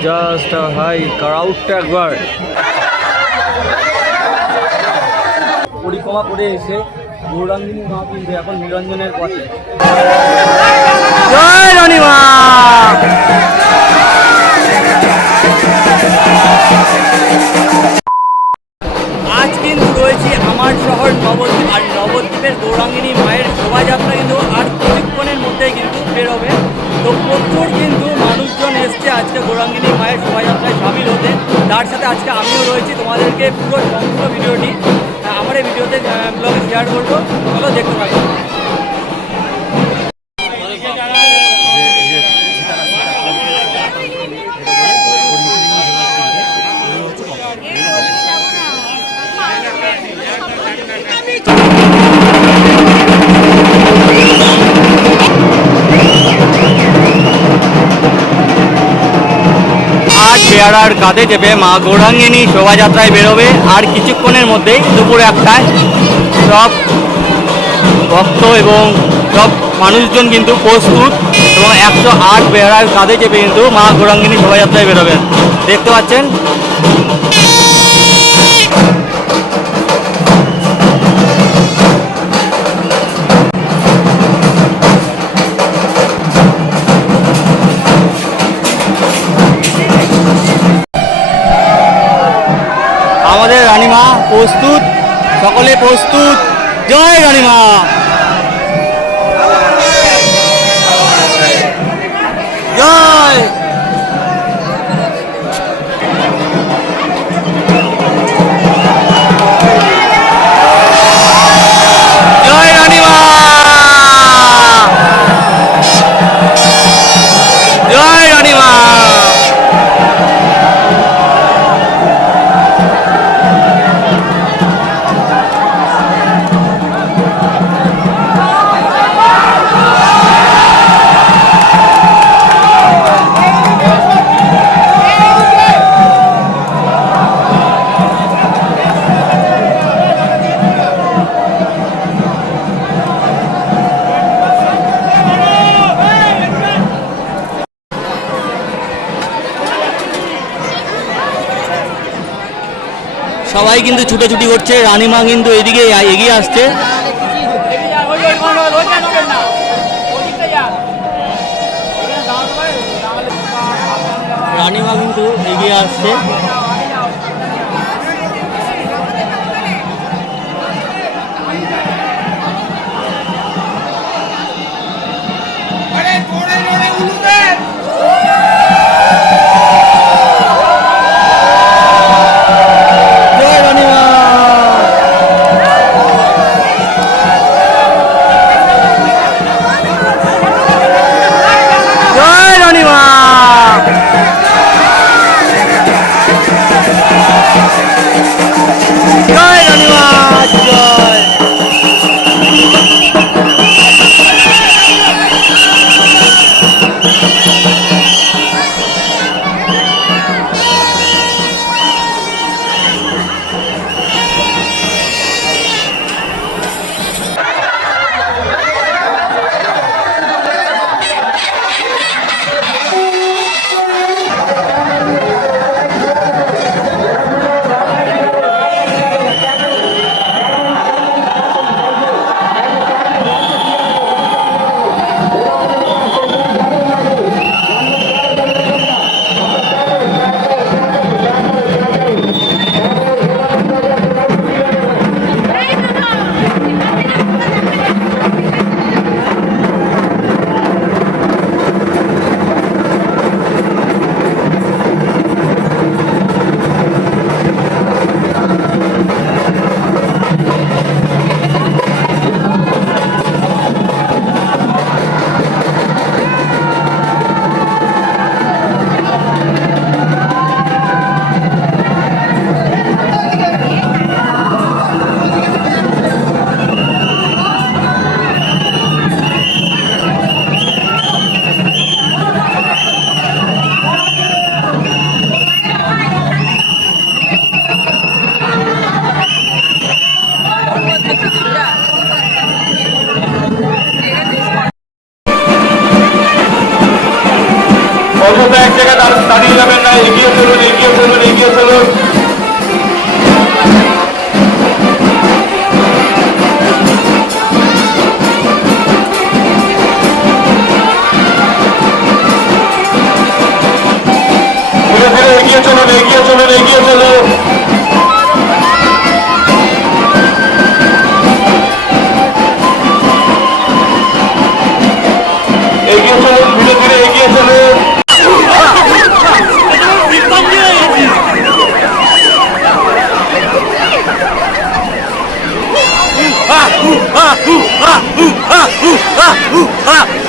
অবস্থা ভাই ক্রাউডটা একবার। পরিক্রমা করে এসে গৌরাঙ্গিনী মা কিন্তু এখন নিরঞ্জনের পথে। জয় রনিমা আজ কিন্তু রয়েছে আমার শহর নবদ্বীপ, আর নবদ্বীপের গৌরাঙ্গিনী মায়ের শোভাযাত্রা কিন্তু আর কিছুক্ষণের মধ্যেই কিন্তু বেরোবে। তো প্রচুর কিন্তু এসছে। আজকে গৌরাঙ্গিনী মায়ের শোভাযাত্রায় সামিল হতে। তার সাথে আজকে আমিও রয়েছি। তোমাদেরকে পুরো সম্পূর্ণ ভিডিওটি আমার এই ভিডিওতে ব্লগে শেয়ার করব। চলো দেখতে পাই পেয়ারার কাঁধে চেপে মা গৌরাঙ্গিনী শোভাযাত্রায় বেরোবে। আর কিছুক্ষণের মধ্যেই দুপুর একটায় সব ভক্ত এবং সব মানুষজন কিন্তু প্রস্তুত এবং একশো আট বেড়ার কাঁধে চেপে কিন্তু মা গৌরাঙ্গিনী শোভাযাত্রায় বেরোবেন। দেখতে পাচ্ছেন? প্রস্তুত সকলে প্রস্তুত। জয় রানীমা। জয়। সবাই কিন্তু ছুটোছুটি করছে রানিমা কিন্তু এদিকে এগিয়ে আসছে। রানিমা কিন্তু এগিয়ে আসছে। এগিয়ে চলুন ধীরে ধীরে এগিয়ে চলুন আমাদের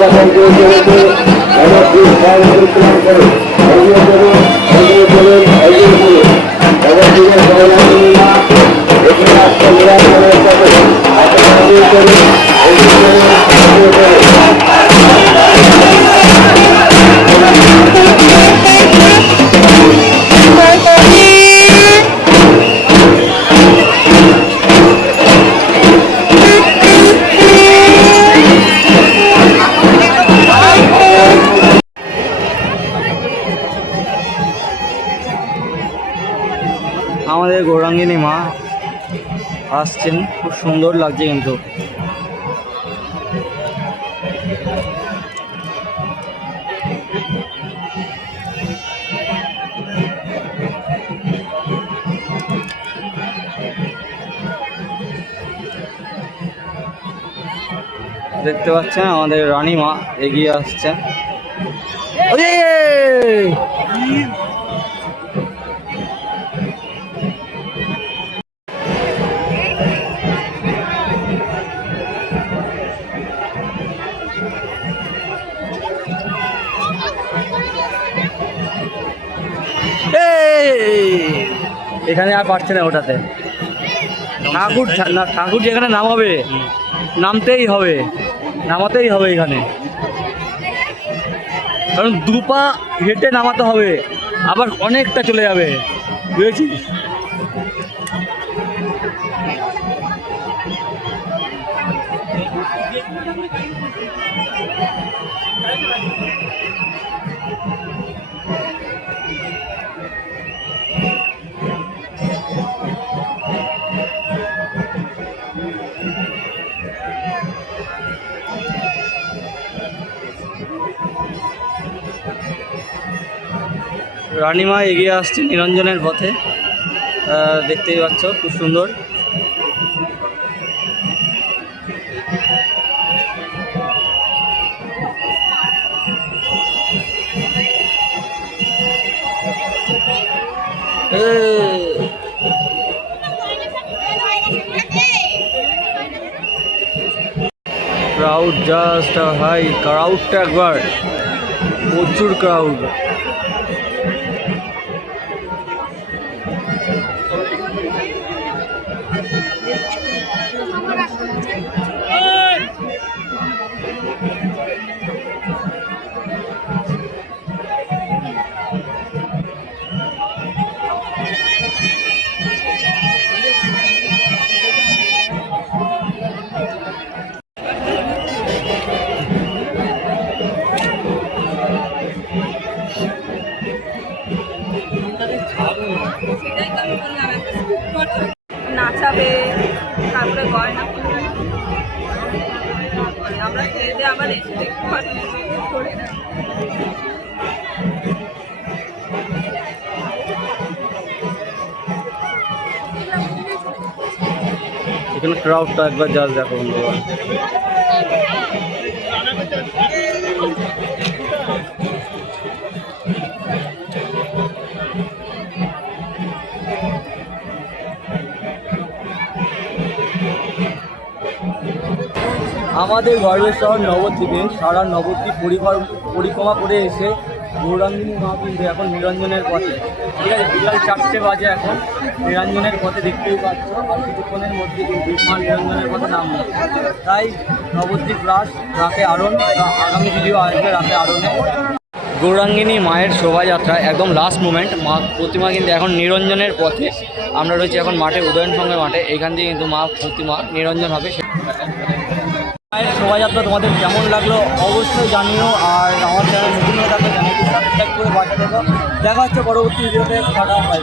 பகல் நமக்கு வாழ்ந்திருக்கிறார்கள் আসছেন। খুব সুন্দর লাগছে কিন্তু। দেখতে পাচ্ছেন আমাদের রানীমা এগিয়ে আসছেন। এখানে আর পারছে না ওটাতে। ঠাকুর ঠাকুর যেখানে নামাবে, নামতেই হবে, নামাতেই হবে এখানে। কারণ দুপা হেঁটে নামাতে হবে, আবার অনেকটা চলে যাবে। বুঝেছিস? রানিমা এগিয়ে আসছে নিরঞ্জনের পথে দেখতেই পাচ্ছ, খুব সুন্দর! ক্রাউড জাস্ট হাই ক্রাউডটা একবার, প্রচুর ক্রাউড এখানে ক্রাউডটা একবার জাস্ট দেখো বন্ধুরা আমাদের গর্বের শহর নবদ্বীপে সারা নবদ্বীপ পরিবার পরিক্রমা করে এসে গৌরাঙ্গিনী মা এখন নিরঞ্জনের পথে। ঠিক আছে, বিকাল চারটে বাজে এখন। নিরঞ্জনের পথে দেখতেই পাচ্ছ আর কিছুক্ষণের মধ্যে কিন্তু মা নিরঞ্জনের পথে নামবে তাই নবদ্বীপ রাস রাখে আরণ আগামী ভিডিও আসবে রাখে আরণে গৌরাঙ্গিনী মায়ের শোভাযাত্রা একদম লাস্ট মোমেন্ট মা প্রতিমা কিন্তু এখন নিরঞ্জনের পথে। আমরা রয়েছি এখন মাঠে উদয়ন সঙ্গের মাঠে। এখান দিয়ে কিন্তু মা প্রতিমা নিরঞ্জন হবে। সে- মায়ের শোভাযাত্রা তোমাদের কেমন লাগল অবশ্যই জানিও আর আমার চ্যানেল নতুন হয়ে থাকলে চ্যানেলটি সাবস্ক্রাইব করে পাঠিয়ে দেবো দেখা হচ্ছে পরবর্তী ভিডিওতে টাটা বাই